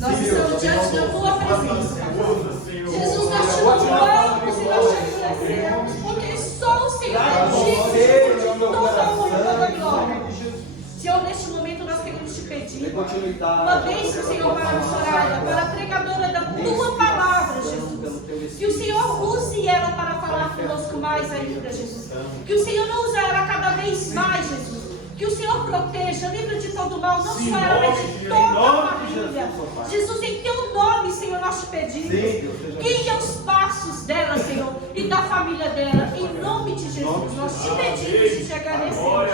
Nós estamos diante da tua presença. Jesus, nós te louvamos e nós te agradecemos, porque só o Senhor é digno de toda a honra e toda a glória. Senhor, neste momento nós queremos te pedir uma bênção, Senhor, para a Soraya, para a pregadora da tua palavra, Jesus. Que o Senhor use ela para falar conosco mais ainda, Jesus. Que o Senhor não use ela cada vez mais, Jesus. Que o Senhor proteja, livre de todo mal, não só ela, mas de toda a família. Jesus, em teu nome, Senhor, nós te pedimos. Guia os passos dela, Senhor, e da família dela. Em nome de Jesus, nós te pedimos e te agradecemos.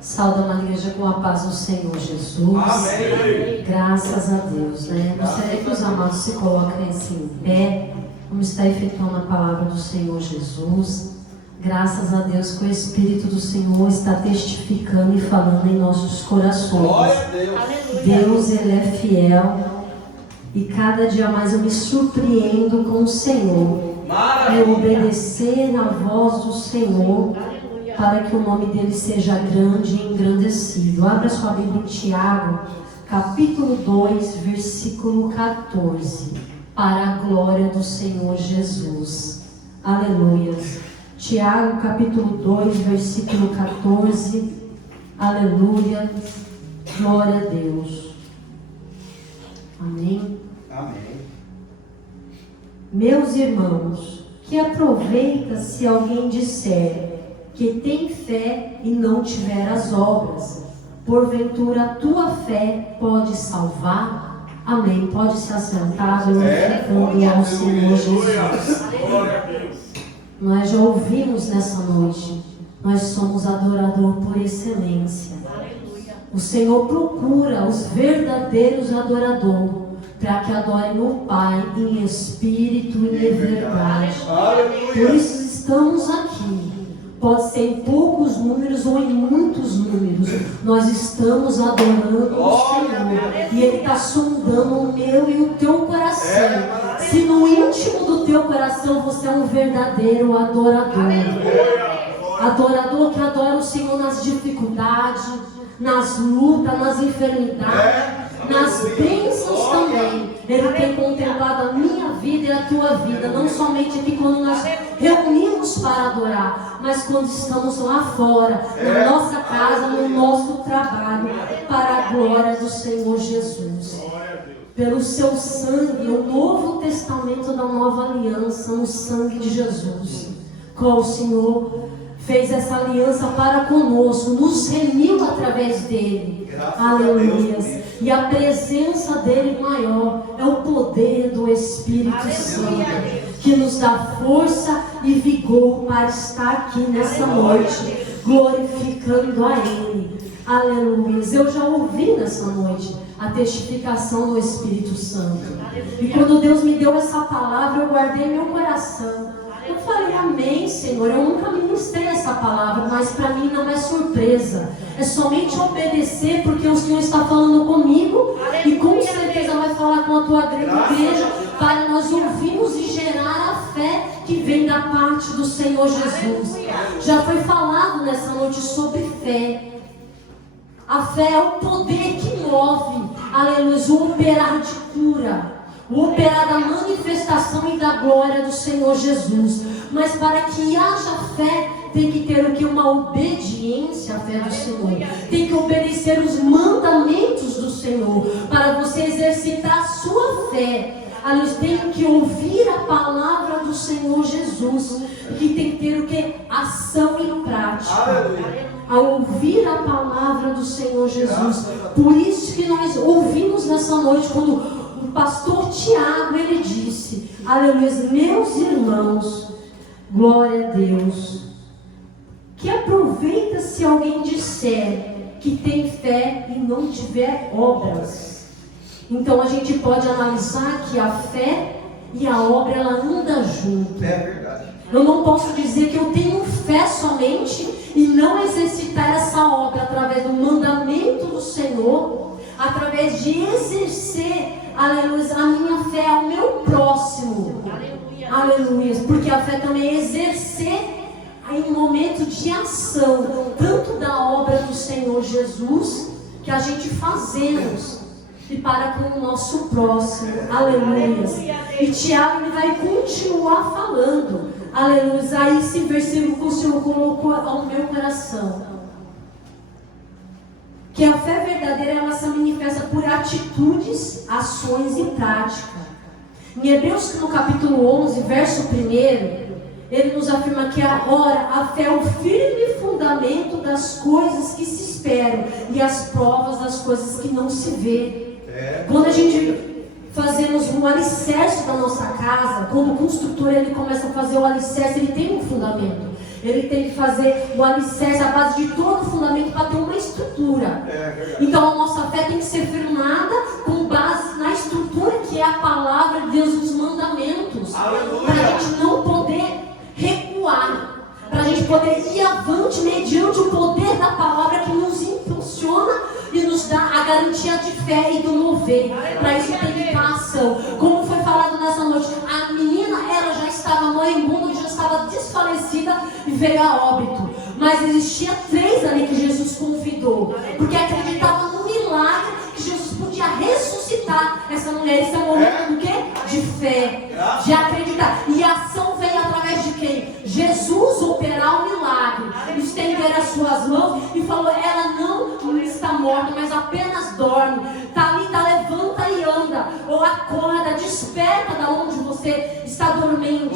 Sauda uma igreja com a paz do Senhor Jesus. Amém. Graças a Deus, né? Gostaria que os amados se coloquem assim em pé. Vamos estar efetuando a palavra do Senhor Jesus. Graças a Deus que o Espírito do Senhor está testificando e falando em nossos corações. Glória a Deus. Deus, Ele é fiel. E cada dia mais eu me surpreendo com o Senhor. É obedecer à voz do Senhor, para que o nome dele seja grande e engrandecido. Abra sua Bíblia em Tiago, capítulo 2, versículo 14. Para a glória do Senhor Jesus. Aleluia. Tiago, capítulo 2, versículo 14. Aleluia. Glória a Deus. Amém. Amém. Meus irmãos, que aproveita se alguém disser que tem fé e não tiver as obras? Porventura a tua fé pode salvar? Amém. Pode se assentar, glorificando ao Senhor Jesus. Nós já ouvimos nessa noite, nós somos adorador por excelência. O Senhor procura os verdadeiros adoradores, para que adorem o Pai em espírito e em verdade. Por isso estamos aqui. Pode ser em poucos números ou em muitos números. Nós estamos adorando o Senhor. E Ele está sondando o meu e o teu coração. Se no íntimo do teu coração você é um verdadeiro adorador. Adorador que adora o Senhor nas dificuldades, nas lutas, nas enfermidades, nas bênçãos também. Ele tem contemplado a minha vida e a tua vida, não somente aqui quando nós reunimos para adorar, mas quando estamos lá fora, na nossa casa, no nosso trabalho, para a glória do Senhor Jesus. Pelo seu sangue, o novo testamento da nova aliança, no sangue de Jesus, qual o Senhor fez essa aliança para conosco, nos remiu através dele. Aleluia. E a presença dele maior é o poder do Espírito Santo, que nos dá força e vigor para estar aqui nessa noite, glorificando a Ele. Aleluia. Eu já ouvi nessa noite a testificação do Espírito Santo. E quando Deus me deu essa palavra, eu guardei meu coração. Eu falei, amém, Senhor. Eu nunca ministrei essa palavra, mas para mim não é surpresa. É somente obedecer, porque o Senhor está falando comigo e com certeza vai falar com a tua igreja, para nós ouvirmmos e gerar a fé que vem da parte do Senhor Jesus. Já foi falado nessa noite sobre fé. A fé é o poder que move, aleluia, o operar de cura, o operar da manifestação e da glória do Senhor Jesus. Mas para que haja fé, tem que ter o que? Uma obediência à fé do Senhor. Tem que obedecer os mandamentos do Senhor, para você exercitar a sua fé. Aliás, tem que ouvir a palavra do Senhor Jesus, que tem que ter o que? Ação e prática. A ouvir a palavra do Senhor Jesus. Por isso que nós ouvimos nessa noite, quando o pastor Tiago, ele disse, aleluia, meus irmãos, glória a Deus, que aproveita se alguém disser que tem fé e não tiver obras. Então a gente pode analisar que a fé e a obra, ela anda junto. É verdade. Eu não posso dizer que eu tenho fé somente e não exercitar essa obra através do mandamento do Senhor, através de exercer, aleluia, a minha fé ao meu próximo. Aleluia. Porque a fé também é exercer em momento de ação, tanto da obra do Senhor Jesus, que a gente fazemos e para com o nosso próximo. Aleluia. E Tiago ele vai continuar falando. Aleluia. Aí esse versículo que o Senhor colocou ao meu coração. Que a fé verdadeira ela se manifesta por atitudes, ações e prática. Em Hebreus no capítulo 11, verso 1, ele nos afirma que ora, a fé é o firme fundamento das coisas que se esperam e as provas das coisas que não se vê. Quando a gente fazemos um alicerce da nossa casa, quando o construtor ele começa a fazer o alicerce, ele tem um fundamento. Ele tem que fazer o alicerce, a base de todo o fundamento para ter uma estrutura. Então a nossa fé tem que ser firmada com base na estrutura que é a palavra de Deus, os mandamentos. Para a gente não poder recuar, para a gente poder ir avante mediante o poder da palavra que nos impulsiona e nos dá a garantia de fé e do mover. Para isso tem que ter ação. Como foi falado nessa noite, a menina ela já estava moribunda, já estava desfalecida e veio a óbito. Mas existia 3 ali que Jesus convidou, porque acreditava no milagre que Jesus podia ressuscitar essa mulher. Isso é um momento do quê? De fé, de acreditar. E a ação veio através de quem? Jesus operar o milagre, estender as suas mãos e falou, ela não está morta, mas apenas dorme. Talita, levanta e anda, ou acorda, desperta da onde você está dormente.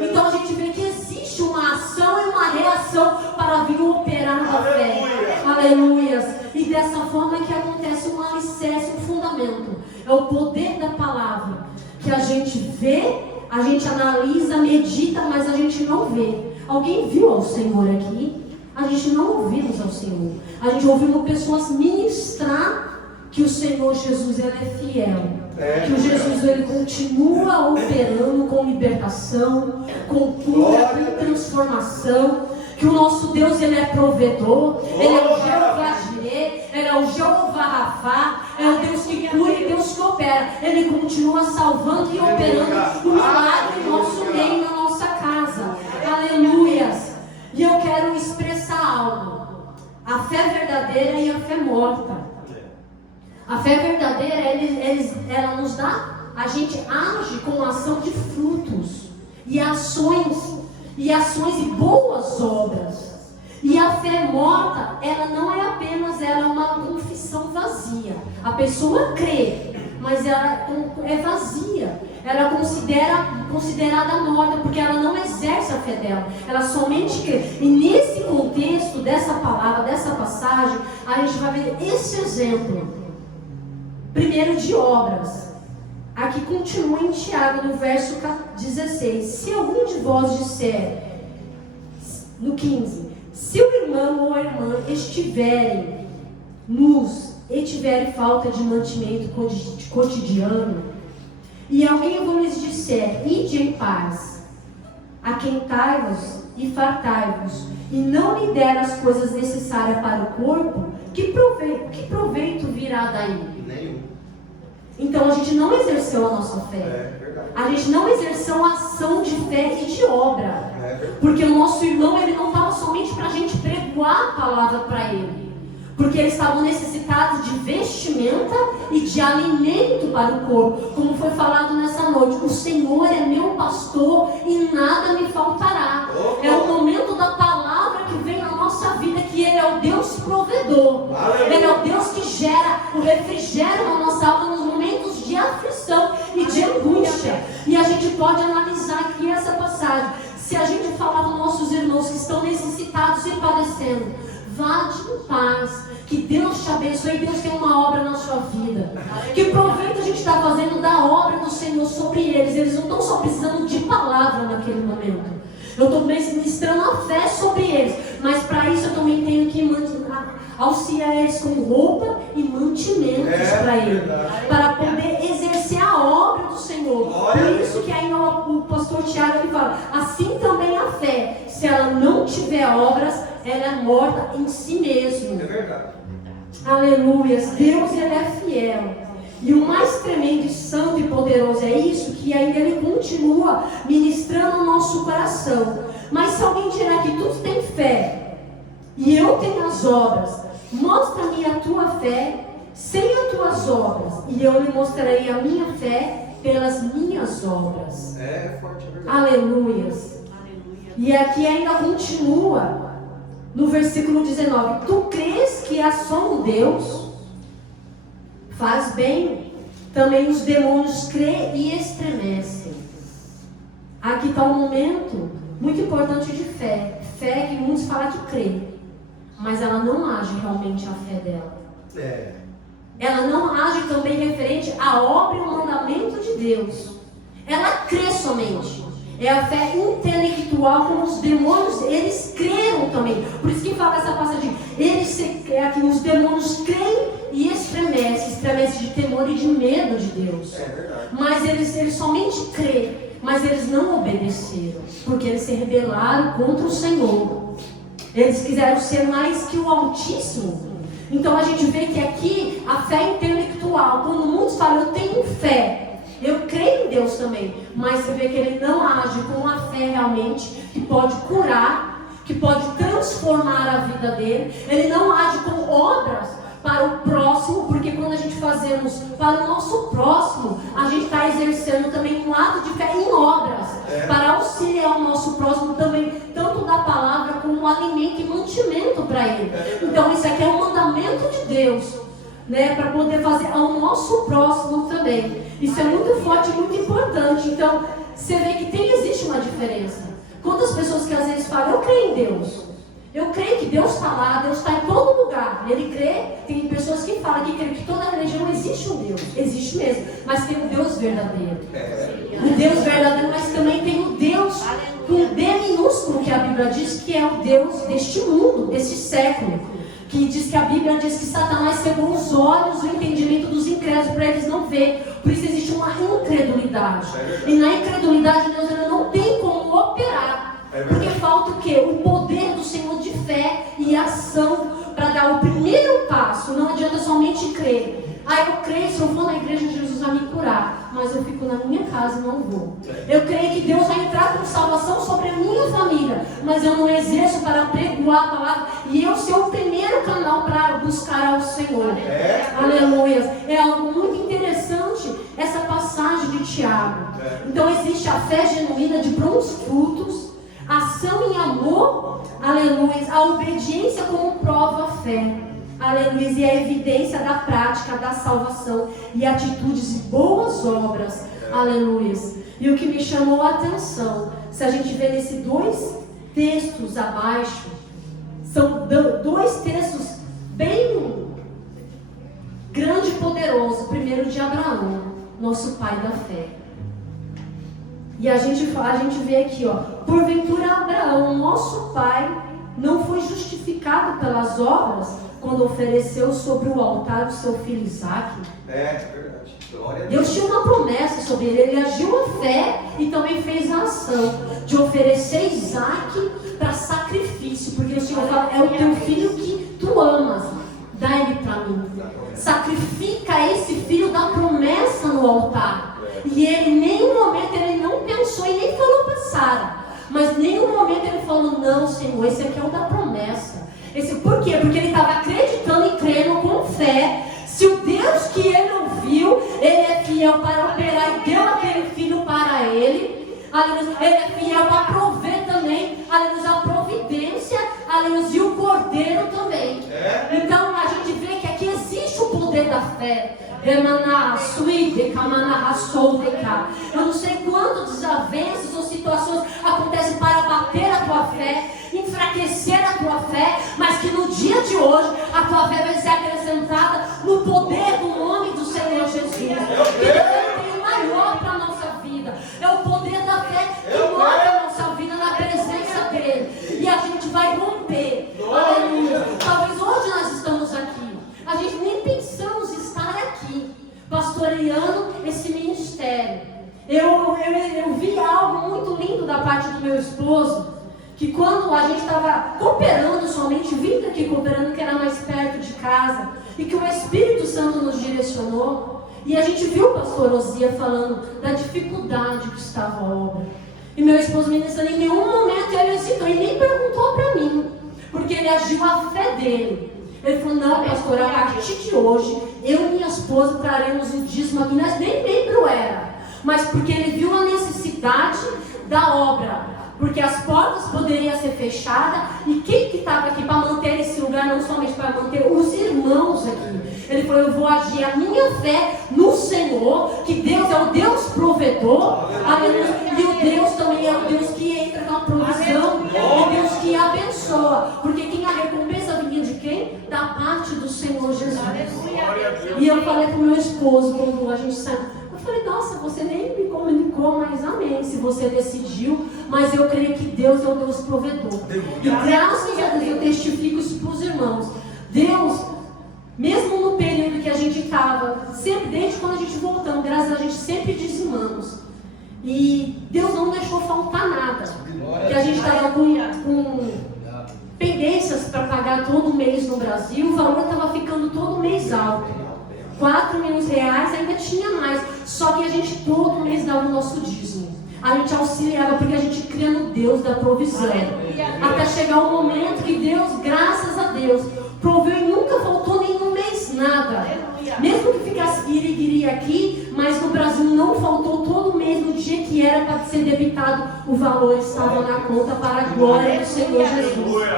Então a gente vê que existe uma ação e uma reação para vir operar na fé. Aleluias. E dessa forma é que acontece um alicerce, um fundamento. É o poder da palavra que a gente vê, a gente analisa, medita, mas a gente não vê. Alguém viu ao Senhor aqui? A gente não ouvimos ao Senhor. A gente ouviu pessoas ministrar que o Senhor Jesus ele é fiel. Que o Jesus ele continua operando com libertação, com cura, com transformação. Que o nosso Deus ele é provedor. Ele é o Jeová Jireh, ele é o Jeová Rafá, é o Deus que cura e Deus que opera. Ele continua salvando e operando o milagre em nosso meio, na nossa casa. Aleluias. E eu quero expressar algo. A fé verdadeira e a fé morta. A fé verdadeira, ela nos dá, a gente age com ação de frutos e ações e boas obras. E a fé morta, ela não é apenas uma confissão vazia. A pessoa crê, mas ela é vazia. Ela é considerada morta, porque ela não exerce a fé dela. Ela somente crê. E nesse contexto dessa palavra, dessa passagem, a gente vai ver esse exemplo. Primeiro de obras. Aqui continua em Tiago, no verso 16. Se algum de vós disser, no 15, se o irmão ou a irmã estiverem nus e tiverem falta de mantimento cotidiano, e alguém vos disser, ide em paz, aquentai-vos e fartai-vos, e não lhe der as coisas necessárias para o corpo, que proveito virá daí? Nenhum. Então a gente não exerceu a nossa fé. A gente não exerceu a ação de fé e de obra. Porque o nosso irmão, ele não estava somente para a gente pregoar a palavra para ele. Porque eles estavam necessitados de vestimenta e de alimento para o corpo. Como foi falado nessa noite, o Senhor é meu pastor e nada me faltará. É o momento da palavra que vem na nossa vida, que Ele é o Deus provedor. Ele é o Deus que gera o refrigério na nossa alma nos momentos de aflição e de angústia. E a gente pode analisar aqui essa passagem. Se a gente falar com nossos irmãos que estão necessitados e padecendo, vá em paz, que Deus te abençoe, Deus tem uma obra na sua vida. Que proveito a gente está fazendo da obra do Senhor sobre eles. Eles não estão só precisando de palavra naquele momento. Eu estou ministrando a fé sobre eles, mas para isso eu também tenho que auxiliar eles com roupa e mantimentos para eles, para poder exercer a obra do Senhor. Por isso que aí o pastor Tiago ele fala, assim também a fé, se ela não tiver obras, ela é morta em si mesmo. É verdade. Aleluia. Deus ele é fiel. E o mais tremendo, santo e poderoso é isso, que ainda Ele continua ministrando o nosso coração. Mas se alguém dirá que tu tem fé, e eu tenho as obras, mostra-me a tua fé sem as tuas obras, e eu lhe mostrarei a minha fé pelas minhas obras. É forte, é verdade. Aleluias. E aqui ainda continua, no versículo 19: tu crês que há só um Deus? Faz bem, também os demônios creem e estremecem. Aqui está um momento muito importante de fé. Fé que muitos falam que crê, mas ela não age realmente a fé dela. Ela não age também referente à obra e ao mandamento de Deus. Ela crê somente. É a fé intelectual, como os demônios, eles creram também. Por isso que fala essa passagem, que os demônios creem e estremecem de temor e de medo de Deus. É verdade. Mas eles somente creem, mas eles não obedeceram, porque eles se rebelaram contra o Senhor. Eles quiseram ser mais que o Altíssimo. Então a gente vê que aqui a fé intelectual, quando muitos falam, eu tenho fé, eu creio em Deus também, mas você vê que ele não age com a fé realmente, que pode curar, que pode transformar a vida dele. Ele não age com obras para o próximo, porque quando a gente fazemos para o nosso próximo, a gente está exercendo também um ato de fé em obras, para auxiliar o nosso próximo também, tanto da palavra como alimento e mantimento para ele. Então isso aqui é um mandamento de Deus, né, para poder fazer ao nosso próximo também. Isso é muito forte e muito importante. Então você vê que existe uma diferença. Quantas pessoas que às vezes falam, eu creio em Deus, eu creio que Deus está lá, Deus está em todo lugar. Ele crê, tem pessoas que falam que creem que toda religião existe um Deus, existe mesmo, mas tem um Deus verdadeiro. O Deus verdadeiro, mas também tem o Deus com D minúsculo, que a Bíblia diz que é o Deus deste mundo, deste século. Que diz que a Bíblia diz que Satanás cegou os olhos, o entendimento dos incrédulos para eles não verem. Por isso existe uma incredulidade. E na incredulidade Deus ainda não tem como operar. Porque falta o quê? O poder do Senhor de fé e ação para dar o primeiro passo. Não adianta somente crer. Eu creio, se eu for na igreja, Jesus vai me curar, mas eu fico na minha casa e não vou. Eu creio que Deus vai entrar com salvação sobre a minha família, mas eu não exerço para pregoar a palavra e eu ser o primeiro canal para buscar ao Senhor. Aleluia. É algo muito interessante essa passagem de Tiago. Então existe a fé genuína de bons frutos, ação em amor, aleluia, a obediência como prova a fé. Aleluia, e a evidência da prática da salvação e atitudes e boas obras. Aleluia. E o que me chamou a atenção, se a gente vê nesses dois textos abaixo, são dois textos bem grande e poderoso. Primeiro de Abraão, nosso pai da fé. E a gente vê aqui, porventura Abraão, nosso pai, não foi justificado pelas obras quando ofereceu sobre o altar o seu filho Isaque? É verdade. Glória a Deus tinha uma promessa sobre ele. Ele agiu a fé e também fez a ação de oferecer Isaque para sacrifício, porque o Senhor fala, é o teu filho que tu amas, dá ele para mim. Sacrifica esse filho da promessa no altar. E ele, em nenhum momento, ele não pensou e nem falou para Sara, mas em nenhum momento ele falou, não, Senhor, esse aqui é o da promessa. Por quê? Porque ele estava acreditando e crendo com fé. Se o Deus que ele ouviu, ele é fiel para operar e deu aquele filho para ele. Aleluia. Ele é fiel para prover também. Aleluia. A providência. Aleluia. E o cordeiro também. Então a gente vê que aqui existe o poder da fé. Eu não sei quantas desavenças ou situações acontecem para bater a tua fé, enfraquecer a tua fé, mas que no dia de hoje a tua fé vai ser acrescentada no poder do nome do Senhor Jesus. Que Deus tem o maior para a nossa vida. É o poder da fé que move a nossa vida na presença dele. E a gente vai romper. Aleluia. Talvez hoje nós estamos aqui, a gente nem pensamos estar aqui, pastoreando esse ministério. Eu vi algo muito lindo da parte do meu esposo, que quando a gente estava cooperando somente, vindo aqui cooperando, que era mais perto de casa, e que o Espírito Santo nos direcionou, e a gente viu o pastor Osia falando da dificuldade que estava a obra. E meu esposo ministrando, em nenhum momento ele hesitou e nem perguntou para mim, porque ele agiu a fé dele. Ele falou, não, pastor, a partir de hoje, eu e minha esposa traremos o dízimo aqui. Nós nem membro era, mas porque ele viu a necessidade da obra. Porque as portas poderiam ser fechadas. E quem que estava aqui para manter esse lugar, não somente para manter os irmãos aqui. Ele falou, eu vou agir a minha fé no Senhor, que Deus é o Deus provedor, aleluia. E o Deus também é o Deus que entra com a provisão, é o Deus que abençoa. Porque quem a recompensa vinha de quem? Da parte do Senhor Jesus. E eu falei para o meu esposo, quando a gente saiu, eu falei, nossa, você nem me comunicou, mas amém, se você decidiu, mas eu creio que Deus é o Deus provedor. E graças a Deus eu testifico isso para os irmãos. Deus, mesmo no período que a gente estava, sempre desde quando a gente voltamos, graças a gente sempre dizimamos. E Deus não deixou faltar nada. Que a gente estava com pendências para pagar todo mês no Brasil, o valor estava ficando todo mês alto. 4 mil reais, ainda tinha mais. Só que a gente todo mês dava o nosso dízimo. A gente auxiliava porque a gente cria no Deus da provisão. Até chegar o momento que Deus, graças a Deus, proveu e nunca faltou nenhum mês nada. Mesmo que ficasse guiri-guiri aqui, mas no Brasil não faltou todo mês, no dia que era para ser debitado, o valor estava na conta para a glória do Senhor Jesus.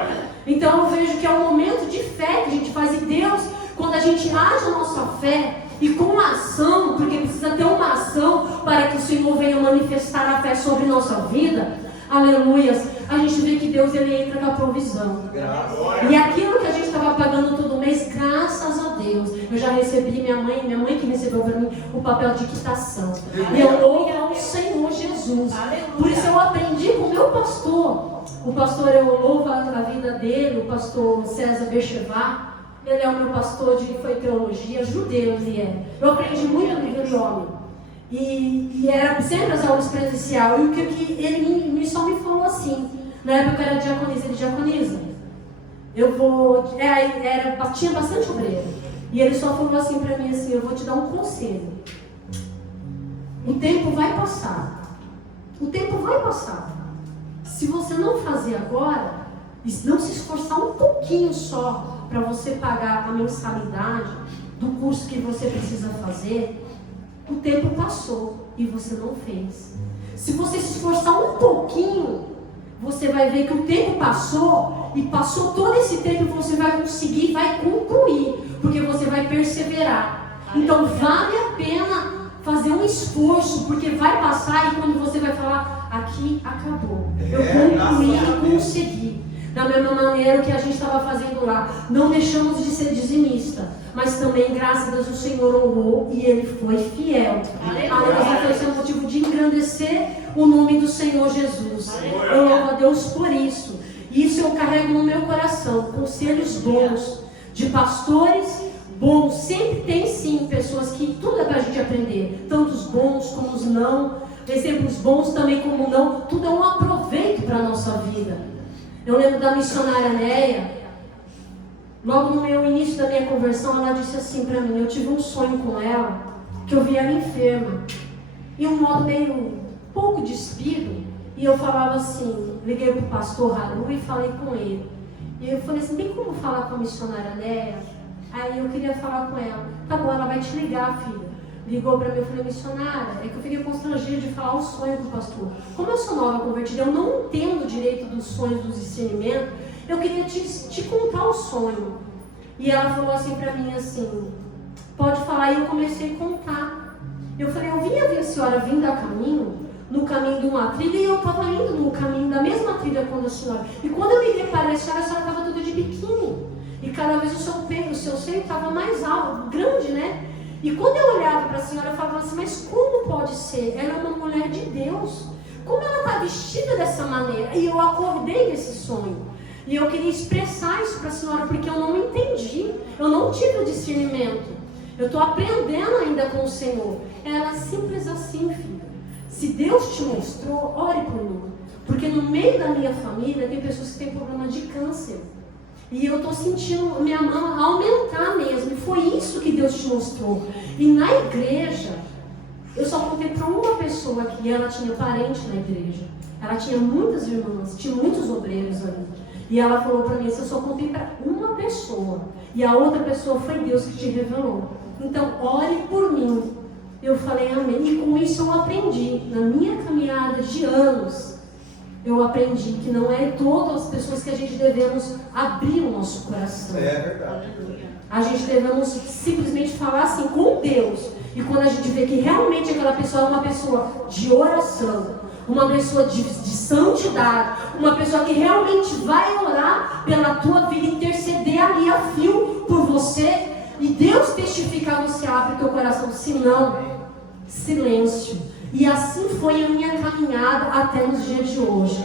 Então eu vejo que é um momento de fé que a gente faz, e Deus, quando a gente age a nossa fé, e com a ação, porque precisa ter uma ação para que o Senhor venha manifestar a fé sobre nossa vida, aleluias, a gente vê que Deus, ele entra com a provisão. E aquilo que a gente estava pagando todo mês, graças a Deus, eu já recebi, minha mãe que recebeu para mim o papel de quitação. E eu louvo ao Senhor Jesus. Por isso eu aprendi com o meu pastor. O pastor, eu louvo a vida dele, o pastor César Bechevar. Ele é o meu pastor foi teologia, judeu ele é. Eu aprendi muito com aquele homem. E era sempre as aulas presencial. E o que ele só me falou assim, na época era diaconisa, ele diaconiza. Tinha bastante obreiro. E ele só falou assim para mim assim, eu vou te dar um conselho. O tempo vai passar. O tempo vai passar. Se você não fazer agora, e não se esforçar um pouquinho só para você pagar a mensalidade do curso que você precisa fazer, o tempo passou e você não fez. Se você se esforçar um pouquinho, você vai ver que o tempo passou, e passou todo esse tempo e você vai conseguir, vai concluir, porque você vai perseverar. Então vale a pena fazer um esforço, porque vai passar, e quando você vai falar, aqui acabou, eu concluí e consegui. Da mesma maneira que a gente estava fazendo lá, não deixamos de ser dizimista, mas também, graças a Deus, o Senhor honrou e Ele foi fiel. Aleluia. Esse é um motivo de engrandecer o nome do Senhor Jesus. Eu louvo a Deus por isso. E isso eu carrego no meu coração, conselhos bons, de pastores bons. Sempre tem sim pessoas que tudo é para a gente aprender, tanto os bons como os não, exemplos bons também como não, tudo é um aproveito para a nossa vida. Eu lembro da missionária Neia, logo no meu início da minha conversão, ela disse assim para mim, eu tive um sonho com ela, que eu via ela enferma, e um modo meio pouco despido, e eu falava assim, liguei para o pastor Haru e falei com ele, e eu falei assim, tem como falar com a missionária Neia? Aí eu queria falar com ela, tá bom, ela vai te ligar, filha. Ligou para mim, eu falei, missionária, é que eu fiquei constrangida de falar o sonho do pastor. Como eu sou nova convertida, eu não entendo direito dos sonhos, dos discernimentos, eu queria te contar o sonho. E ela falou assim para mim, assim, pode falar, e eu comecei a contar. Eu falei, eu vinha ver a senhora vindo a caminho, no caminho de uma trilha, e eu estava indo no caminho da mesma trilha quando a senhora. E quando eu me deparei, a senhora estava toda de biquíni. E cada vez o seu seio estava mais alto, grande, né? E quando eu olhava para a senhora, eu falava assim, mas como pode ser? Ela é uma mulher de Deus. Como ela está vestida dessa maneira? E eu acordei desse sonho. E eu queria expressar isso para a senhora, porque eu não entendi. Eu não tive o discernimento. Eu estou aprendendo ainda com o Senhor. Ela é simples assim, filha. Se Deus te mostrou, ore por mim. Porque no meio da minha família tem pessoas que têm problema de câncer. E eu estou sentindo minha mama aumentar mesmo. E foi isso que Deus te mostrou. E na igreja, eu só contei para uma pessoa que ela tinha parente na igreja. Ela tinha muitas irmãs, tinha muitos obreiros ali. E ela falou para mim, eu só contei para uma pessoa. E a outra pessoa foi Deus que te revelou. Então, ore por mim. Eu falei, amém. E com isso eu aprendi, na minha caminhada de anos, eu aprendi que não é todas as pessoas que a gente devemos abrir o nosso coração. É verdade. A gente devemos simplesmente falar assim com Deus. E quando a gente vê que realmente aquela pessoa é uma pessoa de oração, uma pessoa de santidade, uma pessoa que realmente vai orar pela tua vida, interceder ali a fio por você, e Deus testificar, você abre o teu coração. Se não, silêncio. E assim foi a minha caminhada até nos dias de hoje.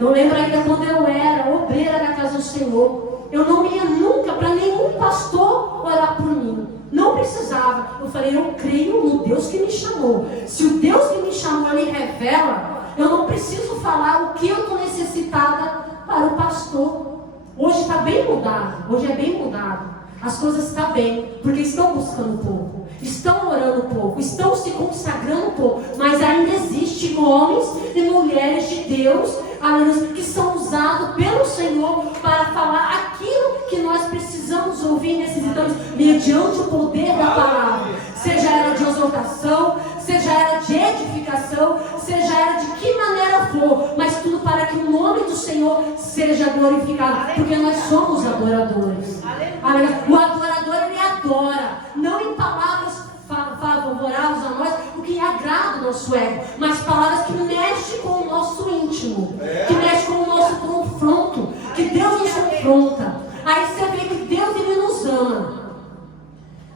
Eu lembro ainda quando eu era obreira na casa do Senhor, eu não ia nunca para nenhum pastor orar por mim. Não precisava. Eu falei, eu creio no Deus que me chamou. Se o Deus que me chamou, Ele revela, eu não preciso falar o que eu estou necessitada para o pastor. Hoje está bem mudado. Hoje é bem mudado. As coisas estão bem, porque estão buscando pouco, estão orando pouco, estão se consagrando pouco, mas ainda existem homens e mulheres de Deus, que são usados pelo Senhor para falar aquilo que nós precisamos ouvir, necessitamos, mediante o poder da palavra, seja era de exortação, seja era de edificação, seja era de que maneira for, mas tudo para que o nome do Senhor seja glorificado, porque nós somos adoradores. O adorador, ele adora, não em palavras favoráveis a nós, o que agrada o nosso ego, mas palavras que mexem com o nosso íntimo, que mexem com o nosso confronto, que Deus nos confronta. Aí você vê que Deus, ele nos ama.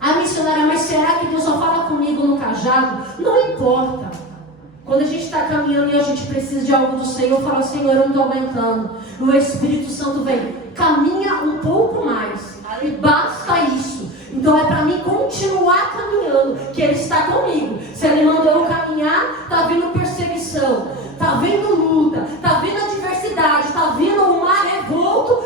A missionária, mas será que Deus só fala comigo no cajado? Não importa. Quando a gente está caminhando e a gente precisa de algo do Senhor, fala, Senhor, eu não estou aguentando. O Espírito Santo vem, caminha um pouco mais. E basta isso. Então é para mim continuar caminhando, que Ele está comigo. Se Ele mandou eu caminhar, está vindo perseguição, está vindo luta, está vindo adversidade, está vindo um mar revolto,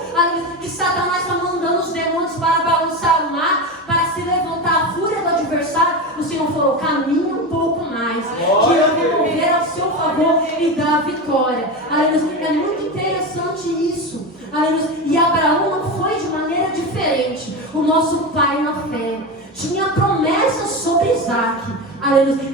que Satanás está mandando os demônios para balançar o mar, para se levantar a fúria do adversário. O Senhor falou, caminha um pouco mais, que eu vou mover ao seu favor e dar a vitória. É muito interessante isso. E Abraão não foi de maneira diferente. O nosso pai na fé tinha promessas sobre Isaac,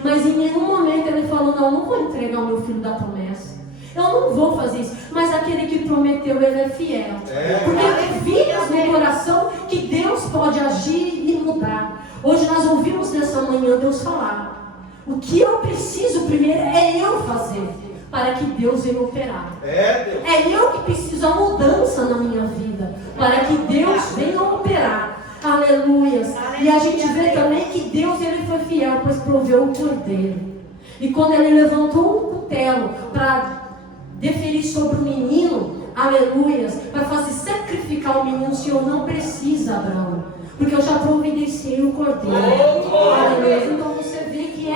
mas em nenhum momento ele falou, não vou entregar o meu filho da promessa, eu não vou fazer isso. Mas aquele que prometeu, ele é fiel, porque vimos no coração que Deus pode agir e mudar. Hoje nós ouvimos nessa manhã Deus falar, o que eu preciso primeiro é eu fazer, para que Deus venha operar. É eu que preciso a mudança na minha vida, para que Deus venha operar. Aleluias. E a gente vê também que Deus, ele foi fiel, pois proveu o cordeiro. E quando ele levantou o cutelo para deferir sobre o menino, aleluias, para fazer sacrificar o menino, o Senhor não precisa, Abraão, porque eu já providenciei o cordeiro. Aleluias. Então você vê que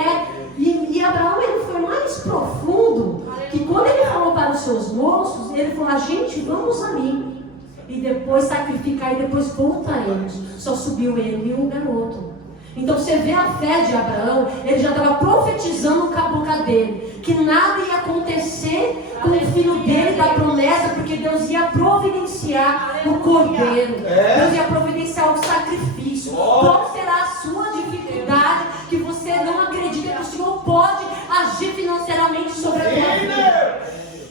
E Abraão, ele foi mais profundo, que quando ele falou para os seus moços, ele falou, gente, vamos ali, e depois sacrificar, e depois voltaremos. Só subiu ele e o garoto. Então você vê a fé de Abraão, ele já estava profetizando com a boca dele, que nada ia acontecer com o filho dele da promessa, porque Deus ia providenciar o cordeiro, Deus ia providenciar o sacrifício. Qual será a sua dificuldade que você não acredita que o Senhor pode agir financeiramente sobre a tua vida?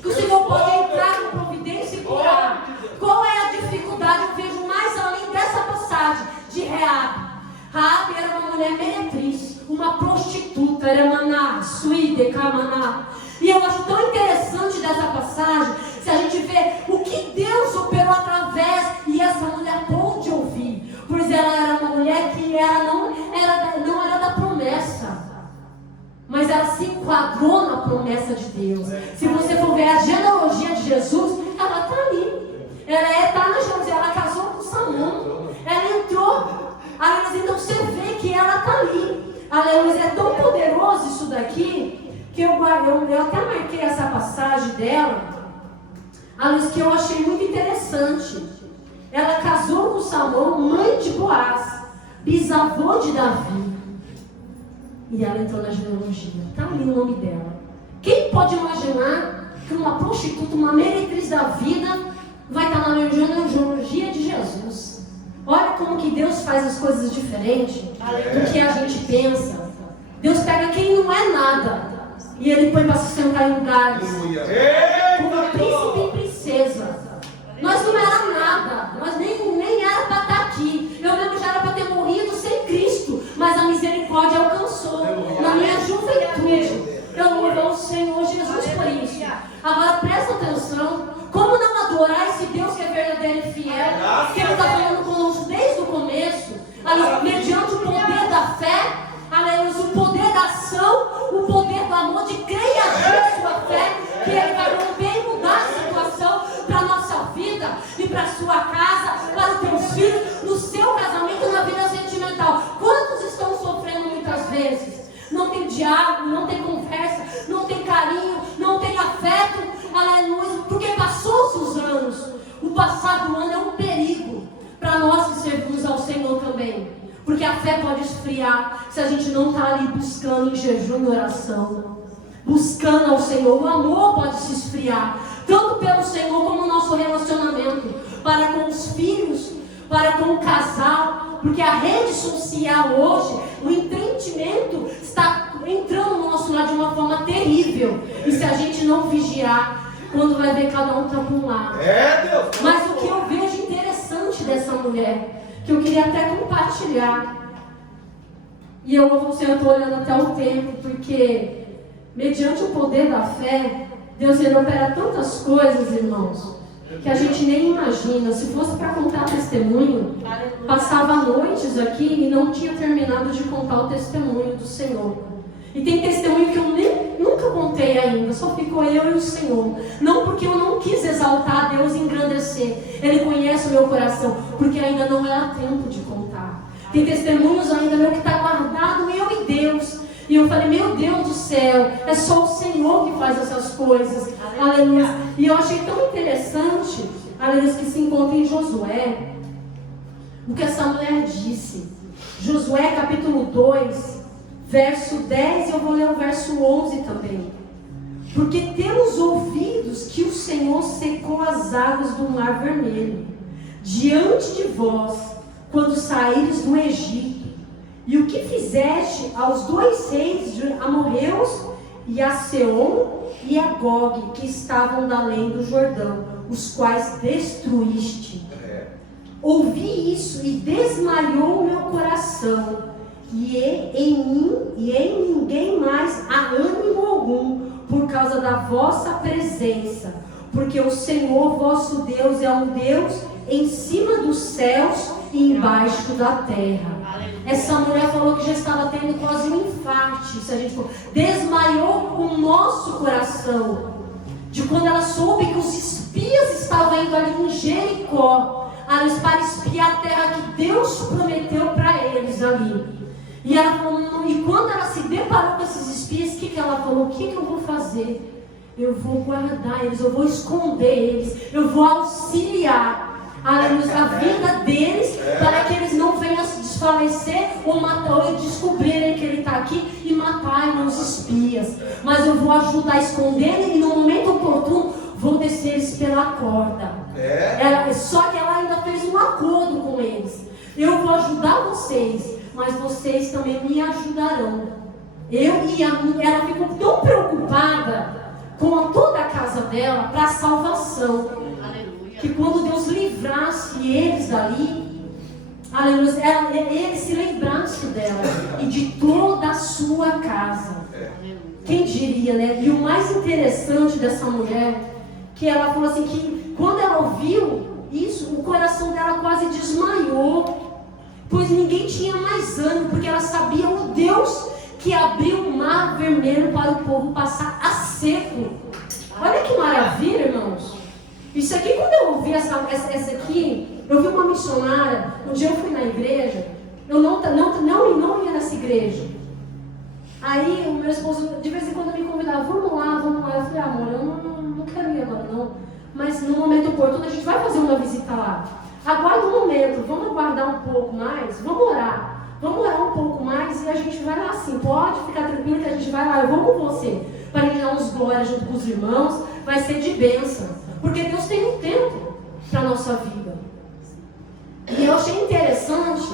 Que o Senhor pode entrar com providência e curar. Qual é a dificuldade? Eu vejo mais além dessa passagem de Raabe. Raabe era uma mulher meretriz, uma prostituta, era maná, suíde, camaná. E eu acho tão interessante dessa passagem, se a gente vê o que Deus operou através, e essa mulher pôde ouvir, pois ela era uma mulher que não era da promessa, mas ela se enquadrou na promessa de Deus. Se você for ver a genealogia de Jesus, ela está ali. Ela está na genealogia, ela casou com Salomão, ela entrou. Então você vê que ela está ali. Aleluia, é tão poderoso isso daqui, que eu até marquei essa passagem dela, que eu achei muito interessante. Ela casou com Salomão, mãe de Boaz, bisavô de Davi. E ela entrou na genealogia. Está ali o nome dela. Quem pode imaginar que uma prostituta, uma meretriz da vida, vai estar na genealogia de Jesus. Olha como que Deus faz as coisas diferentes do que a gente pensa. Deus pega quem não é nada e Ele põe para se sentar em lugares como príncipe e princesa. Nós não era nada, nós nem era para estar aqui. Eu mesmo já era para ter morrido sem Cristo, mas a misericórdia alcançou na minha juventude. Eu louvo ao Senhor Jesus por isso. Agora presta atenção, como não adorar esse Deus que é verdadeiro e fiel, que Ele está falando conosco desde o começo, mediante o poder da fé, aleluia, o poder da ação, o poder do amor, de crer e agir a sua fé, que Ele vai romper e mudar a situação para a nossa vida e para a sua casa, para os teus filhos, no seu casamento e na vida sentimental. Quantos estão sofrendo muitas vezes? Não tem diálogo, não tem conversa, não tem carinho, não tem afeto, aleluia, porque passou-se os anos. O passar do ano é um perigo para nós que servimos ao Senhor também, porque a fé pode esfriar se a gente não está ali buscando em jejum e oração, buscando ao Senhor. O amor pode se esfriar, tanto pelo Senhor como o nosso relacionamento, para com os filhos, para com o casal, porque a rede social hoje, o entendimento está entrando no nosso lado de uma forma terrível. E se a gente não vigiar, quando vai ver, cada um está para um lado. Mas o que eu vejo interessante dessa mulher, que eu queria até compartilhar, e eu estou olhando até o tempo, porque mediante o poder da fé, Deus ele opera tantas coisas, irmãos, que a gente nem imagina. Se fosse para contar testemunho, passava noites aqui e não tinha terminado de contar o testemunho do Senhor. E tem testemunho que eu nunca contei ainda, só ficou eu e o Senhor. Não porque eu não quis exaltar a Deus e engrandecer, Ele conhece o meu coração, porque ainda não era tempo de contar. Tem testemunhos ainda meu que está guardado, eu e Deus. E eu falei, meu Deus do céu, é só o Senhor que faz essas coisas. Aleluia. E eu achei tão interessante, aleluia, que se encontra em Josué, o que essa mulher disse. Josué capítulo 2, verso 10, eu vou ler o verso 11 também. Porque temos ouvidos que o Senhor secou as águas do mar vermelho diante de vós, quando saíres do Egito. E o que fizeste aos dois reis amorreus, e a Seom e a Gog, que estavam da além do Jordão, os quais destruíste. Ouvi isso e desmaiou o meu coração, e em mim e em ninguém mais há ânimo algum, por causa da vossa presença, porque o Senhor vosso Deus é um Deus em cima dos céus e embaixo da terra. Essa mulher falou que já estava tendo quase um infarte, se a gente for, desmaiou o nosso coração, de quando ela soube que os espias estavam indo ali em Jericó, para espiar a terra que Deus prometeu para eles ali. E ela falou, e quando ela se deparou com esses espias, o que ela falou? O que eu vou fazer? Eu vou guardar eles, eu vou esconder eles, eu vou auxiliar a vida deles, para que eles não venham se desfalecer ou matar, ou descobrirem que ele está aqui e matarem os espias. Mas eu vou ajudar a esconder e no momento oportuno vou descer eles pela corda. Só que ela ainda fez um acordo com eles. Eu vou ajudar vocês, mas vocês também me ajudarão. Ela ficou tão preocupada com toda a casa dela para a salvação, que quando Deus livrasse eles dali, eles se lembrassem dela e de toda a sua casa. Quem diria, né? E o mais interessante dessa mulher, que ela falou assim, que quando ela ouviu isso, o coração dela quase desmaiou, pois ninguém tinha mais ânimo, porque ela sabia o Deus que abriu o mar vermelho para o povo passar a seco. Olha que maravilha, irmãos. Isso aqui, quando eu ouvi essa aqui, eu vi uma missionária, um dia eu fui na igreja, eu não ia nessa igreja. Aí o meu esposo, de vez em quando, me convidava, vamos lá. Eu falei, amor, eu não quero ir agora não, mas no momento oportuno a gente vai fazer uma visita lá. Aguarda um momento, vamos aguardar um pouco mais, vamos orar um pouco mais e a gente vai lá assim, pode ficar tranquilo que a gente vai lá, eu vou com você, para a gente dar uns glórias junto com os irmãos, vai ser de bênção. Porque Deus tem um tempo. para a nossa vida. E eu achei interessante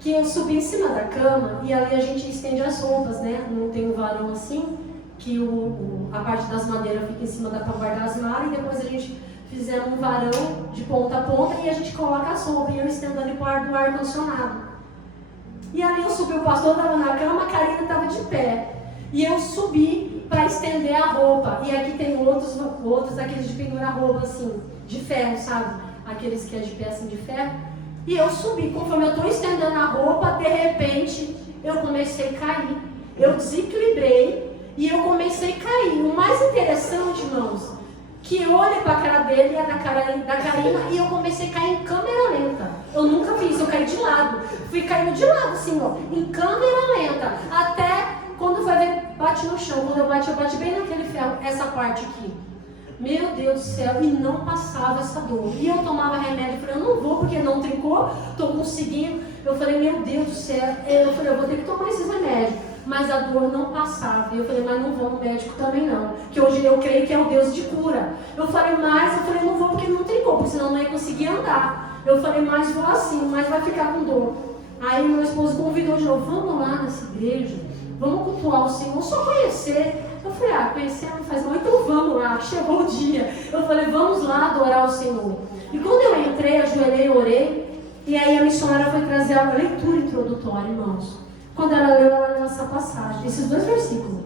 que eu subi em cima da cama e ali a gente estende as roupas, né? Não tem um varão assim, que a parte das madeiras fica em cima da para guardar as malas, e depois a gente fizemos um varão de ponta a ponta e a gente coloca a sombra e eu estendo ali para o ar-condicionado. E ali eu subi, o pastor estava na cama, a Karina estava de pé. E eu subi para estender a roupa. E aqui tem outros aqueles de pendurar roupa assim, de ferro, sabe? Aqueles que é de pé assim, de ferro. E eu subi, conforme eu estou estendendo a roupa, de repente eu comecei a cair. Eu desequilibrei e eu comecei a cair. O mais interessante, irmãos, que eu olhei para a cara dele e a da Karina e eu comecei a cair em câmera lenta. Eu nunca fiz, eu caí de lado. Fui caindo de lado assim, ó, em câmera lenta. Até quando foi ver, bate no chão. Quando eu bati bem naquele ferro, essa parte aqui. Meu Deus do céu, e não passava essa dor. E eu tomava remédio, eu falei, eu não vou porque não trincou, estou conseguindo. Eu falei, meu Deus do céu, eu falei, eu vou ter que tomar esses remédios. Mas a dor não passava. E eu falei, mas não vou no médico também não. Que hoje eu creio que é o Deus de cura. Eu falei, não vou porque não trincou, porque senão não ia conseguir andar. Eu falei, mas vou assim, mas vai ficar com dor. Aí meu esposo convidou de novo, vamos lá nessa igreja, vamos cultuar o Senhor, só conhecer. Eu falei, conhecer não faz mal, então vamos lá, chegou o dia. Eu falei, vamos lá adorar o Senhor. E quando eu entrei, ajoelhei, orei, e aí a missionária foi trazer a leitura introdutória, irmãos. Quando ela leu essa passagem, esses 2 versículos.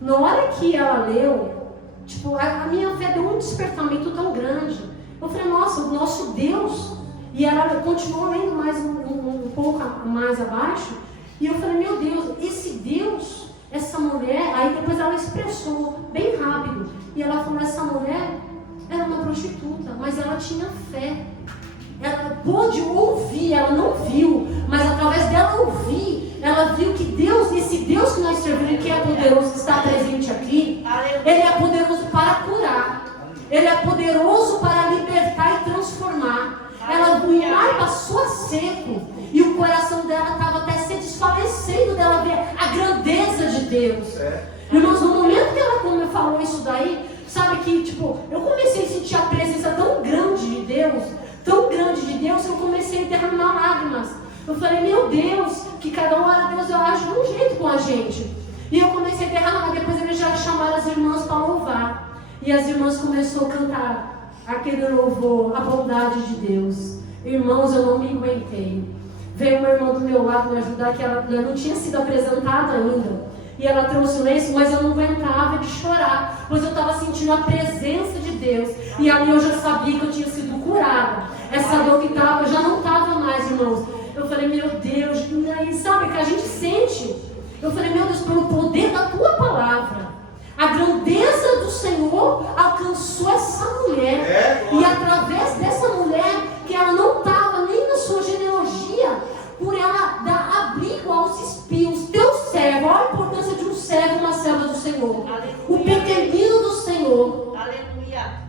Na hora que ela leu, tipo, a minha fé deu um despertamento tão grande. Eu falei, nossa, o nosso Deus. E ela continuou lendo mais um pouco mais abaixo. E eu falei, meu Deus, esse Deus, essa mulher, aí depois ela expressou bem rápido. E ela falou, essa mulher era uma prostituta, mas ela tinha fé. Ela pôde ouvir, ela não viu, mas através dela ouvir, ela viu que Deus, esse Deus que nós servimos, que é poderoso, que está presente aqui, Ele é poderoso para curar, Ele é poderoso para libertar e transformar. O mar passou a seco e o coração dela estava até se desfalecendo dela ver a grandeza de Deus. Irmãos, no momento que ela me falou isso daí, sabe que tipo, eu comecei a sentir a presença tão grande de Deus, que eu comecei a derramar lágrimas. Eu falei, meu Deus, que cada hora Deus age de um jeito com a gente. E eu comecei a derramar, depois eles já chamaram as irmãs para louvar. E as irmãs começaram a cantar aquele louvor, a bondade de Deus. Irmãos, eu não me aguentei. Veio uma irmã do meu lado me ajudar, que ela não tinha sido apresentada ainda. E ela trouxe o lenço, mas eu não aguentava de chorar, pois eu estava sentindo a presença de Deus. E ali eu já sabia que eu tinha sido curada. Essa dor que estava, já não estava mais, irmãos. Eu falei, meu Deus, e aí, sabe que a gente sente? Eu falei, meu Deus, pelo poder da tua palavra, a grandeza do Senhor alcançou essa mulher. E através dessa mulher, que ela não estava nem na sua genealogia, por ela dar abrigo aos espios, teu servo, olha a importância de um servo e uma serva do Senhor. Aleluia. O pequenino do Senhor. Aleluia.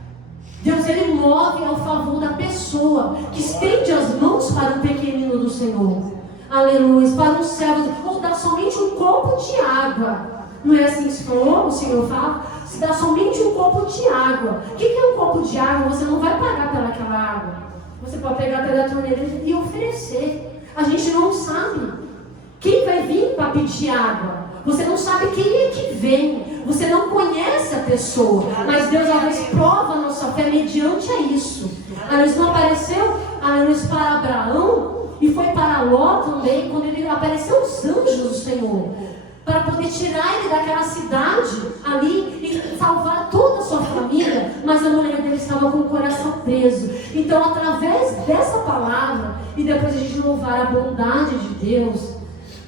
Deus, Ele move ao favor da pessoa que estende as mãos para o pequenino do Senhor. Aleluia. Para um servo, ou dá somente um copo de água. Não é assim que o Senhor fala? Se dá somente um copo de água. O que é um copo de água? Você não vai pagar pelaquela água. Você pode pegar até da torneira e oferecer. A gente não sabe quem vai vir para pedir água. Você não sabe quem é que vem. Você não conhece a pessoa. Mas Deus às vezes prova a nossa fé mediante a isso. Deus não apareceu para Abraão e foi para Ló também, quando ele apareceu os anjos do Senhor, para poder tirar ele daquela cidade ali e salvar toda a sua família, mas a mulher dele estava com o coração preso. Então, através dessa palavra, e depois a gente louvar a bondade de Deus,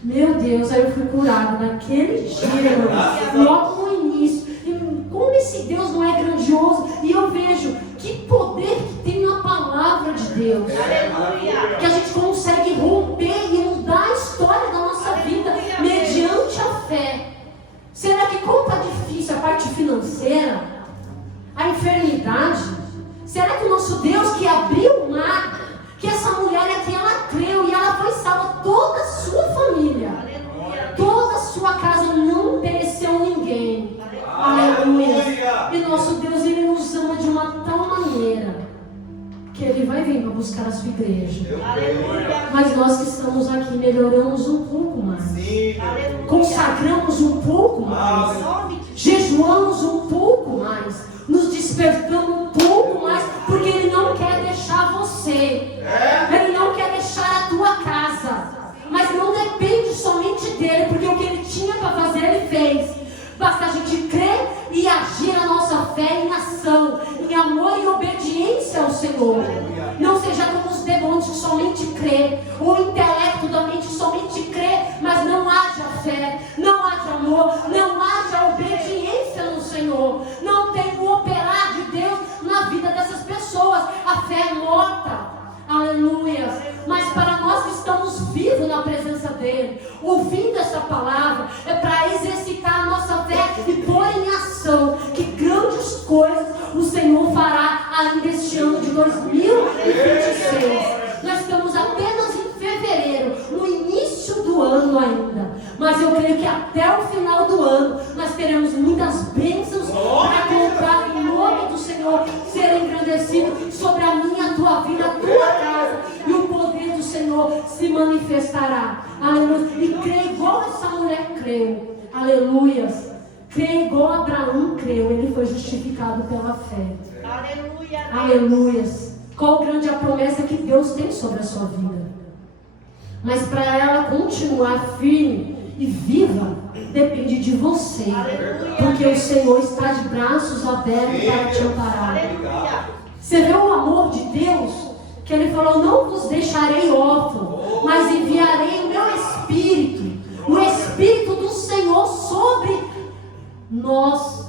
meu Deus, aí eu fui curada naquele dia, logo no início. E como esse Deus não é grandioso, e eu vejo que poder que tem na palavra de Deus. Que a gente consegue romper e mudar a história da nossa vida mediante a fé. Será que como está difícil a parte financeira, a enfermidade, será que o nosso Deus que abriu o mar, que essa mulher é que ela creu e ela foi salva, toda a sua família, toda a sua casa, não pereceu ninguém. Aleluia. E nosso Deus, Ele nos ama de uma tal maneira vem para buscar a sua igreja. Aleluia. Mas nós que estamos aqui melhoramos um pouco mais. Sim, Aleluia. Consagramos um pouco mais. Em nome de Jesus. Jejuamos um pouco mais. Nos despertamos um pouco mais. Porque Ele não quer deixar você. Ele não quer deixar a tua casa. Mas não depende somente dele. Porque o que Ele tinha para fazer, Ele fez. Basta a gente crer e agir a nossa fé em ação, em amor e obediência ao Senhor. Não seja como os demônios que somente crê, ou o intelecto da mente que somente crê, mas não haja fé, não haja amor, não haja obediência no Senhor. Não tem o operar de Deus na vida dessas pessoas. A fé é morta. Aleluia. Mas para nós que estamos vivos na presença dEle, ouvindo essa palavra, é para exercitar a nossa fé e pôr em ação que grandes coisas o Senhor fará ainda este ano de 2026. Nós estamos apenas em fevereiro, no início do ano ainda. Mas eu creio que até o final do ano nós teremos muitas bênçãos para comprar em nome do Senhor, ser engrandecido sobre a minha, a tua vida, a tua casa, e o poder do Senhor se manifestará. Aleluia. E creio igual essa mulher creu. Aleluias. Creio igual Abraão creu. Ele foi justificado pela fé. Aleluia. Aleluias. Qual grande a promessa que Deus tem sobre a sua vida. Mas para ela continuar firme e viva, depende de você. Aleluia. Porque o Senhor está de braços abertos para te amparar. Aleluia. Você vê o amor de Deus? Que Ele falou, não vos deixarei órfão, mas enviarei o meu Espírito. O Espírito do Senhor sobre nós.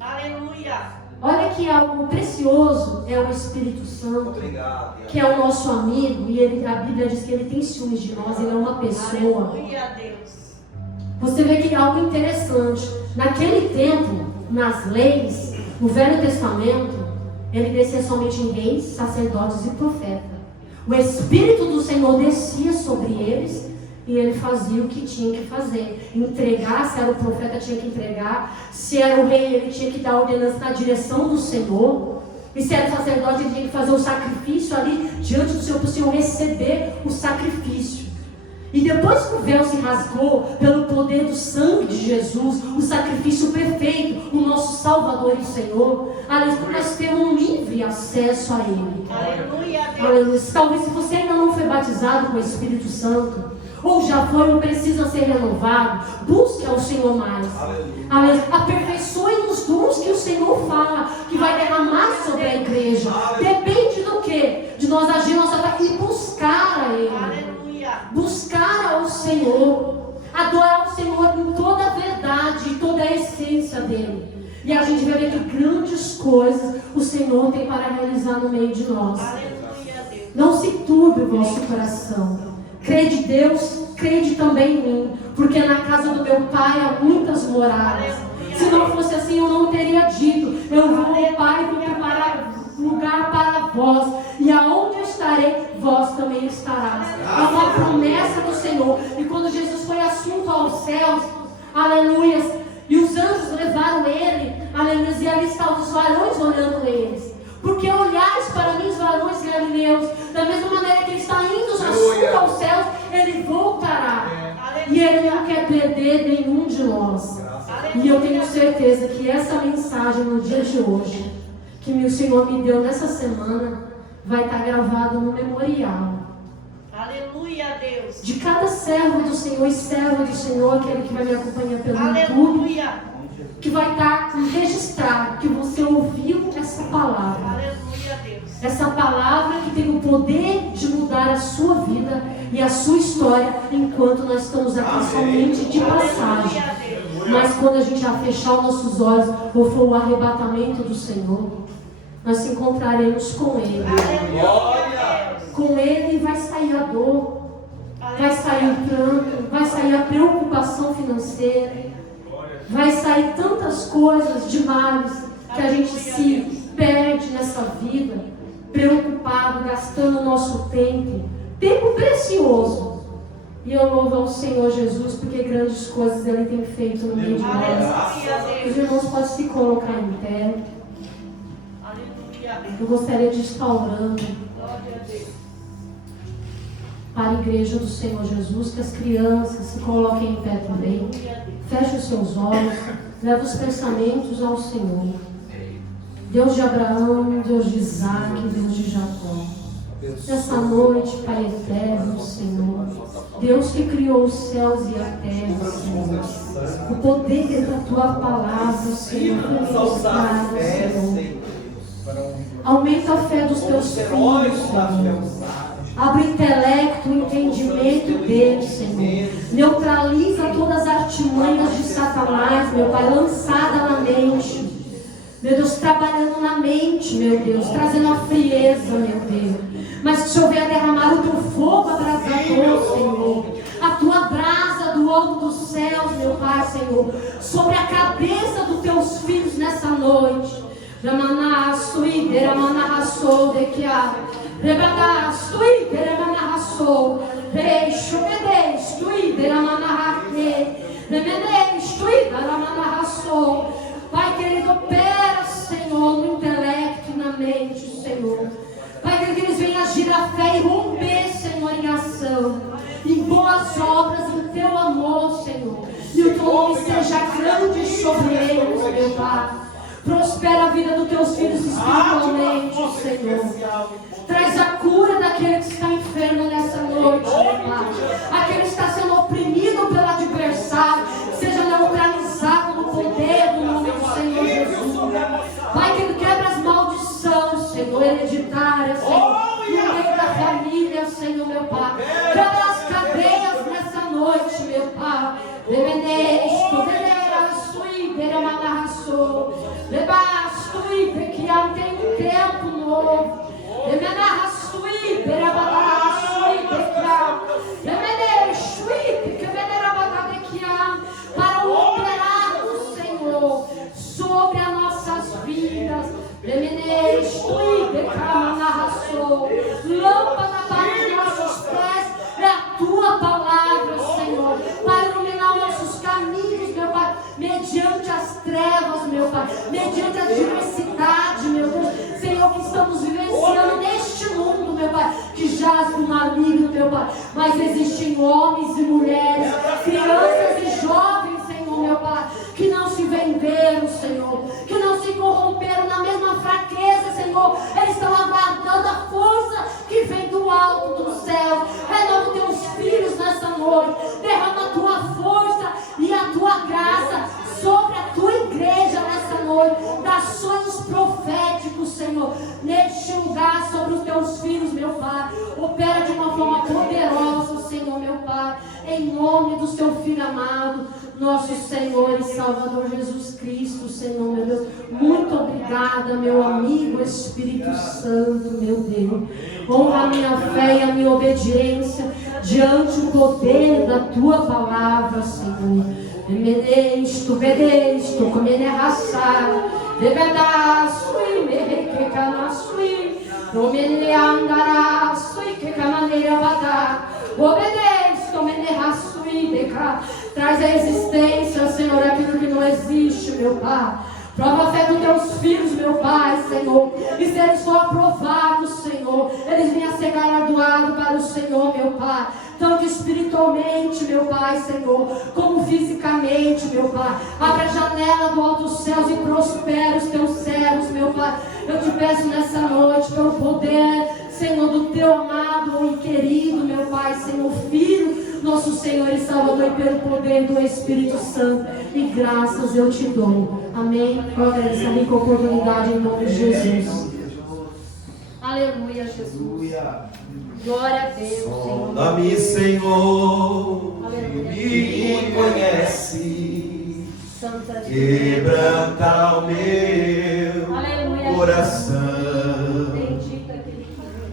Aleluia. Olha que algo precioso é o Espírito Santo. Obrigado. Que é o nosso amigo, e a Bíblia diz que ele tem ciúmes de nós, ele é uma pessoa. Aleluia, Deus. Você vê que é algo interessante. Naquele tempo, nas leis, no Velho Testamento, ele descia somente em reis, sacerdotes e profetas. O Espírito do Senhor descia sobre eles e ele fazia o que tinha que fazer. Entregar, se era o profeta, tinha que entregar. Se era o rei, ele tinha que dar ordenança na direção do Senhor. E se era o sacerdote, ele tinha que fazer o sacrifício ali diante do Senhor, para o Senhor receber o sacrifício. E depois que o véu se rasgou, pelo poder do sangue de Jesus, o sacrifício perfeito, o nosso Salvador e Senhor, nós temos um livre acesso a Ele. Aleluia, Deus. Aleluia. Talvez se você ainda não foi batizado com o Espírito Santo, ou já foi ou precisa ser renovado, busque ao Senhor mais. Aleluia. Aperfeiçoe os dons que o Senhor fala, que vai derramar sobre a igreja. Depende do quê? De nós agir nossa fé e buscar a Ele. Aleluia. Buscar ao Senhor, adorar o Senhor em toda a verdade e toda a essência dele. E a gente vai ver que grandes coisas o Senhor tem para realizar no meio de nós. Aleluia, Deus. Não se turbe o vosso coração. Crede em Deus, crede também em mim, porque na casa do meu Pai há muitas moradas. Se não fosse assim, eu não teria dito: eu vou ao Pai e vou preparar lugar para vós, e aonde eu estarei, vós também estarás. É uma promessa do Senhor. E quando Jesus foi assunto aos céus, aleluias, e os anjos levaram ele, aleluias, e ali estavam os varões olhando eles. Porque olhais para mim, os varões galileus, da mesma maneira que ele está indo assunto aos céus, ele voltará. E ele não quer perder nenhum de nós. E eu tenho certeza que essa mensagem no dia de hoje, que o Senhor me deu nessa semana, vai estar gravado no memorial. Aleluia, Deus. De cada servo do Senhor e serva do Senhor, aquele que vai me acompanhar pelo YouTube, Aleluia. que vai estar registrado que você ouviu essa palavra. Aleluia, Deus. Essa palavra que tem o poder de mudar a sua vida e a sua história, enquanto nós estamos aqui somente de passagem. Aleluia, Deus. Mas quando a gente já fechar os nossos olhos, ou for o arrebatamento do Senhor, nós se encontraremos com Ele. Aleluia, Deus. Com Ele vai sair a dor, vai sair o pranto, vai sair a preocupação financeira, vai sair tantas coisas de males que a gente se perde nessa vida, preocupado, gastando o nosso tempo precioso. E eu louvo ao Senhor Jesus, porque grandes coisas Ele tem feito no meio de nós. Aleluia, Os Deus. irmãos podem se colocar em pé. Aleluia. Eu gostaria de estar orando. Glória para a igreja do Senhor Jesus, que as crianças se coloquem em pé também. Feche os seus olhos, leva os pensamentos ao Senhor. Deus de Abraão, Deus de Isaac, Deus de Jacó. Nessa noite, Pai eterno, Senhor, Deus que criou os céus e a terra, Senhor, o poder da Tua palavra, Senhor, ministrado, Senhor. Aumenta a fé dos Teus filhos, Senhor. Abre o intelecto, o entendimento deles, Senhor. Neutraliza todas as artimanhas de Satanás, meu Pai, lançada na mente. Meu Deus, trabalhando na mente, meu Deus, trazendo a frieza, meu Deus. Mas que o Senhor venha derramar o Teu fogo abrasador, Senhor. A Tua brasa do alto dos céus, meu Pai, Senhor, sobre a cabeça dos Teus filhos nessa noite. Pai querido, opera, Senhor, no intelecto e na mente, Senhor. Pai querido, que eles venham agir a fé e romper, Senhor, em ação, em boas obras, em Teu amor, Senhor. E o Teu nome seja grande sobre eles, meu Pai. Prospera a vida dos Teus filhos espiritualmente, Senhor. Traz a cura daquele que está enfermo nessa noite, meu Pai. Aquele que está sendo oprimido pelo adversário, seja neutralizado no poder do nome do Senhor Jesus. Pai, que Ele quebra as maldições, Senhor, hereditárias, Senhor, no meio da família, Senhor, meu Pai. Quebra as cadeias nessa noite, meu Pai. Tem um tempo novo. Para o operar do Senhor sobre as nossas vidas. Lâmpada para os nossos pés é a Tua palavra, Senhor, para iluminar nossos caminhos, meu Pai, mediante as trevas, meu Pai, mediante a diversidade, meu Deus, Senhor, que estamos vivenciando neste mundo, meu Pai, que jaz no maligno, meu Pai, mas existem homens e mulheres, crianças e jovens, Senhor, meu Pai, que não se venderam, Senhor, que não se corromperam na mesma fraqueza, Senhor. Eles estão aguardando a força que vem do alto do céu. Renova Teus filhos nessa noite. Derrama a Tua força e a Tua graça sobre a Tua igreja nessa noite. Dá sonhos proféticos, Senhor, neste lugar sobre os Teus filhos, meu Pai. Opera de uma forma poderosa, Senhor, meu Pai, em nome do Seu Filho amado, nosso Senhor e Salvador Jesus Cristo, Senhor, meu Deus. Muito obrigada, meu amigo Espírito Santo, meu Deus. Honra a minha fé e a minha obediência diante do poder da Tua palavra, Senhor. Emenesto, bedesto, comene raçar, bebedaço e merequecanaçui, comene andaraço e que camaneira badar, obedesto, comene raçui, deca. Traz a existência, Senhor, aquilo que não existe, meu Pai. Prova a fé dos Teus filhos, meu Pai, Senhor. E se eles for aprovados, Senhor, eles venham a ser galardoados para o Senhor, meu Pai. Tanto espiritualmente, meu Pai, Senhor, como fisicamente, meu Pai. Abra a janela do alto dos céus e prospera os Teus servos, meu Pai. Eu te peço nessa noite, pelo poder, Senhor, do Teu amado e querido, meu Pai, Senhor, Filho, nosso Senhor e Salvador, e pelo poder do Espírito Santo. E graças eu te dou. Amém. Eu agradeço a rica oportunidade em nome de Jesus. Aleluia, Jesus. Glória a Deus, Senhor. Sonda-me, Senhor, Aleluia. me conhece. Santa Deus. Quebranta o meu Aleluia, coração. Bendita que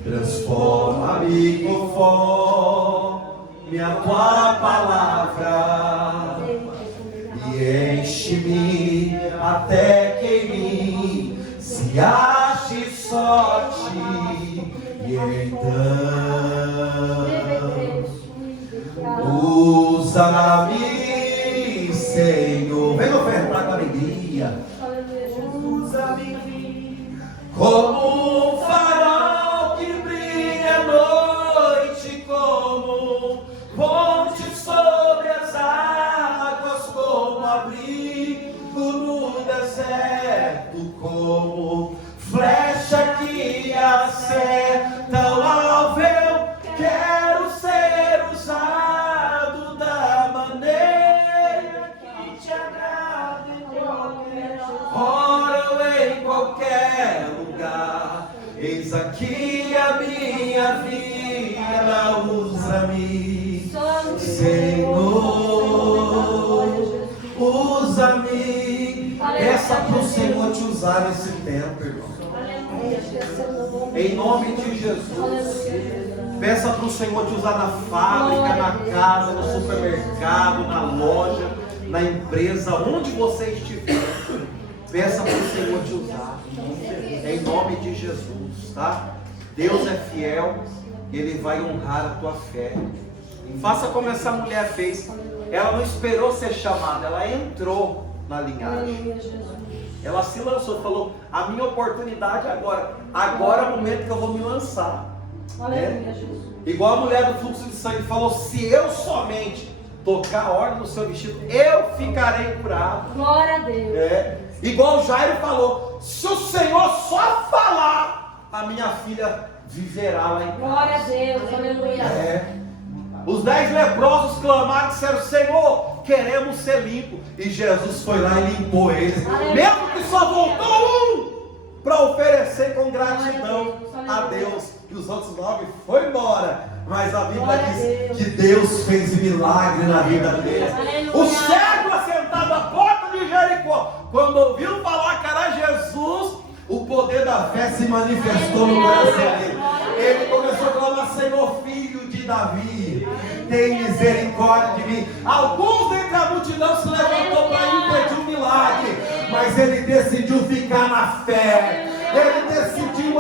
Transforma-me conforme a Tua palavra e enche-me até que em mim se ache sorte. E então usa-me, Senhor. Vem ofertar com alegria. Usa-me como um farol que brilha à noite com Eis aqui a minha vida, usa-me, Senhor, usa-me. Peça para o Senhor te usar nesse tempo, irmão. Em nome de Jesus. Peça para o Senhor te usar na fábrica, na casa, no supermercado, na loja, na empresa, onde você estiver. Peça para o Senhor te usar. Em nome de Jesus, tá? Deus é fiel, Ele vai honrar a tua fé. Faça como essa mulher fez. Ela não esperou ser chamada, ela entrou na linhagem. Ela se lançou, falou: a minha oportunidade agora. Agora é o momento que eu vou me lançar. Né? Igual a mulher do fluxo de sangue falou: se eu somente tocar a ordem no seu vestido, eu ficarei curado. Glória a Deus. Igual Jairo falou: se o Senhor só falar, a minha filha viverá lá em casa. Glória a Deus, aleluia. Os 10 leprosos clamaram e disseram: Senhor, queremos ser limpos. E Jesus foi lá e limpou eles. Aleluia. Mesmo que só voltou para oferecer com gratidão a Deus. E os outros 9 foram embora. Mas a Bíblia diz que Deus fez milagre na vida deles. O cego assentado à porta de Jericó, quando ouviu falar que era Jesus, o poder da fé se manifestou no coração dele. Ele começou a clamar: Senhor, filho de Davi, tem misericórdia de mim. Alguns dentre a multidão se levantou para impedir o milagre, mas ele decidiu ficar na fé. Ele decidiu